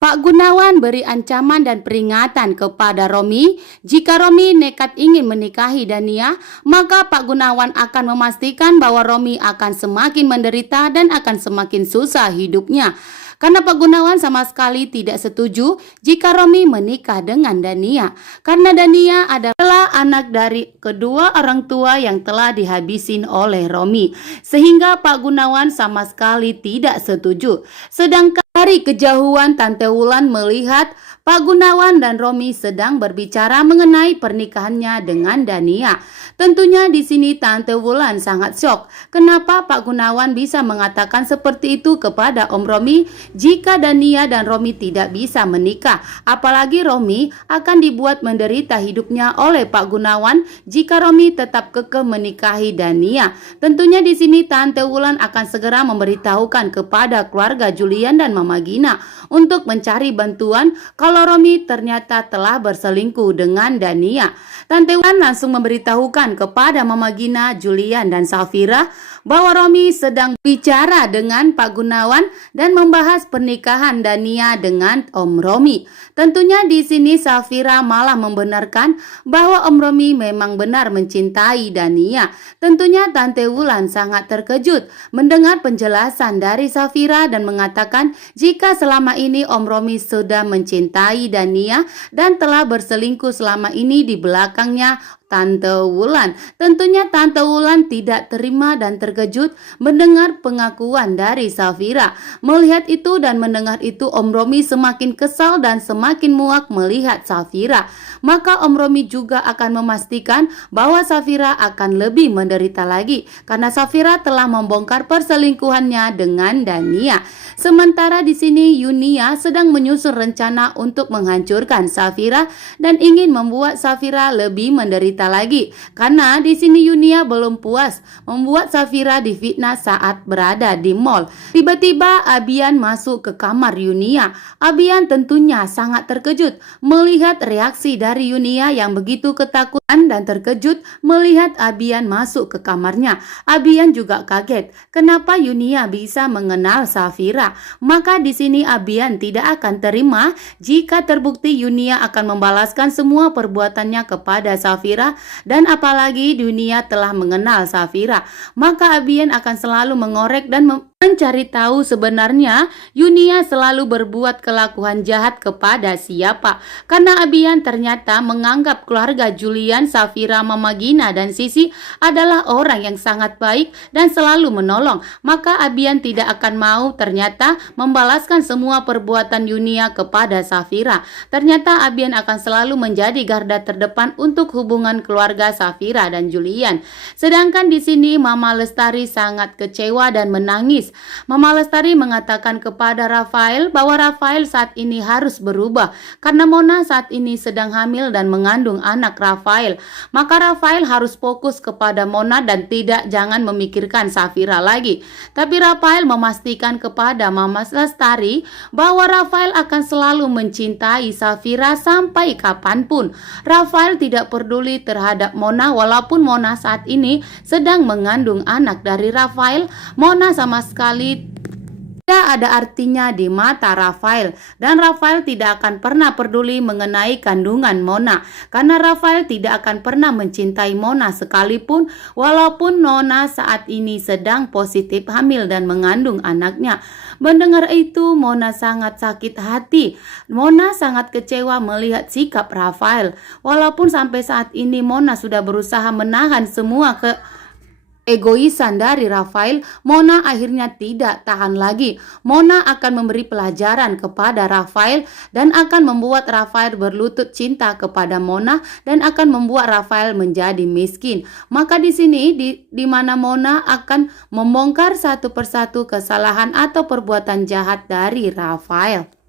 Pak Gunawan beri ancaman dan peringatan kepada Romi. Jika Romi nekat ingin menikahi Dania, maka Pak Gunawan akan memastikan bahwa Romi akan semakin menderita dan akan semakin susah hidupnya. Karena Pak Gunawan sama sekali tidak setuju jika Romi menikah dengan Dania. Karena Dania adalah anak dari kedua orang tua yang telah dihabisin oleh Romi. Sehingga Pak Gunawan sama sekali tidak setuju. Sedangkan dari kejauhan Tante Wulan melihat Pak Gunawan dan Romi sedang berbicara mengenai pernikahannya dengan Dania. Tentunya di sini Tante Wulan sangat syok. Kenapa Pak Gunawan bisa mengatakan seperti itu kepada Om Romi jika Dania dan Romi tidak bisa menikah? Apalagi Romi akan dibuat menderita hidupnya oleh Pak Gunawan jika Romi tetap kekeh menikahi Dania. Tentunya di sini Tante Wulan akan segera memberitahukan kepada keluarga Julian dan Mama Gina untuk mencari bantuan kalau Romi ternyata telah berselingkuh dengan Dania. Tante Wulan langsung memberitahukan kepada Mama Gina, Julian dan Safira bahwa Romi sedang bicara dengan Pak Gunawan dan membahas pernikahan Dania dengan Om Romi. Tentunya di sini Safira malah membenarkan bahwa Om Romi memang benar mencintai Dania. Tentunya Tante Wulan sangat terkejut mendengar penjelasan dari Safira dan mengatakan jika selama ini Om Romi sudah mencintai Dania dan telah berselingkuh selama ini di belakangnya Tante Wulan. Tentunya Tante Wulan tidak terima dan terkejut mendengar pengakuan dari Safira. Melihat itu dan mendengar itu, Om Romi semakin kesal dan semakin muak melihat Safira. Maka Om Romi juga akan memastikan bahwa Safira akan lebih menderita lagi karena Safira telah membongkar perselingkuhannya dengan Dania. Sementara di sini Yunia sedang menyusun rencana untuk menghancurkan Safira dan ingin membuat Safira lebih menderita lagi karena di sini Yunia belum puas membuat Safira difitnah saat berada di mall. Tiba-tiba Abian masuk ke kamar Yunia. Abian tentunya sangat terkejut melihat reaksi dari Yunia yang begitu ketakutan dan terkejut melihat Abian masuk ke kamarnya. Abian juga kaget kenapa Yunia bisa mengenal Safira. Maka di sini Abian tidak akan terima jika terbukti Yunia akan membalaskan semua perbuatannya kepada Safira dan apalagi Yunia telah mengenal Safira. Maka Abian akan selalu mengorek dan mencari tahu sebenarnya Yunia selalu berbuat kelakuan jahat kepada siapa. Karena Abian ternyata menganggap keluarga Julian, Safira, Mama Gina dan Sisi adalah orang yang sangat baik dan selalu menolong. Maka Abian tidak akan mau ternyata membalaskan semua perbuatan Yunia kepada Safira. Ternyata Abian akan selalu menjadi garda terdepan untuk hubungan keluarga Safira dan Julian. Sedangkan di sini Mama Lestari sangat kecewa dan menangis. Mama Lestari mengatakan kepada Rafael bahwa Rafael saat ini harus berubah karena Mona saat ini sedang hamil dan mengandung anak Rafael. Maka Rafael harus fokus kepada Mona dan jangan memikirkan Safira lagi. Tapi Rafael memastikan kepada Mama Lestari bahwa Rafael akan selalu mencintai Safira sampai kapanpun. Rafael tidak peduli terhadap Mona walaupun Mona saat ini sedang mengandung anak dari Rafael. Mona sama sekali tidak ada artinya di mata Rafael dan Rafael tidak akan pernah peduli mengenai kandungan Mona karena Rafael tidak akan pernah mencintai Mona sekalipun walaupun Mona saat ini sedang positif hamil dan mengandung anaknya. Mendengar itu Mona sangat sakit hati. Mona sangat kecewa melihat sikap Rafael walaupun sampai saat ini Mona sudah berusaha menahan semua egoisan dari Rafael. Mona akhirnya tidak tahan lagi. Mona akan memberi pelajaran kepada Rafael dan akan membuat Rafael berlutut cinta kepada Mona dan akan membuat Rafael menjadi miskin. Maka di sini di mana Mona akan membongkar satu persatu kesalahan atau perbuatan jahat dari Rafael.